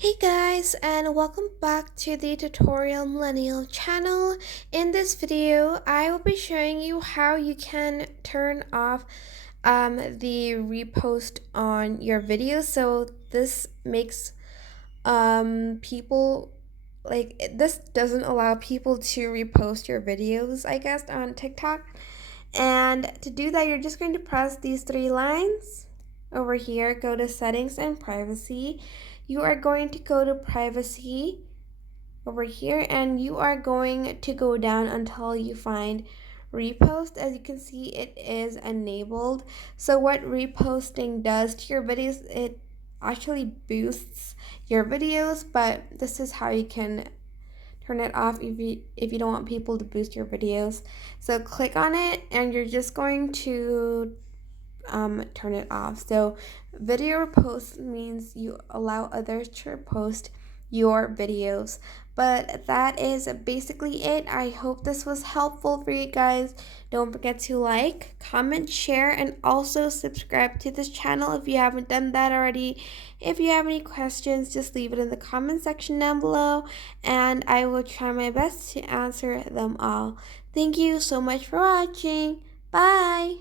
Hey guys, and welcome back to the Tutorial Millennial channel. In this video, I will be showing you how you can turn off the repost on your videos. So this makes people this doesn't allow people to repost your videos, I guess, on TikTok. And to do that, you're just going to press these three lines over here. Go to settings and privacy. You are going to go to privacy over here, and you are going to go down until you find repost. As you can see, it is enabled. So what reposting does to your videos, it actually boosts your videos, but this is how you can turn it off if you don't want people to boost your videos. So click on it, and you're just going to turn it off. So video repost means you allow others to repost your videos. But that is basically it. I hope this was helpful for you guys. Don't forget to like, comment, share, and also subscribe to this channel if you haven't done that already. If you have any questions, just leave it in the comment section down below, and I will try my best to answer them all. Thank you so much for watching. Bye!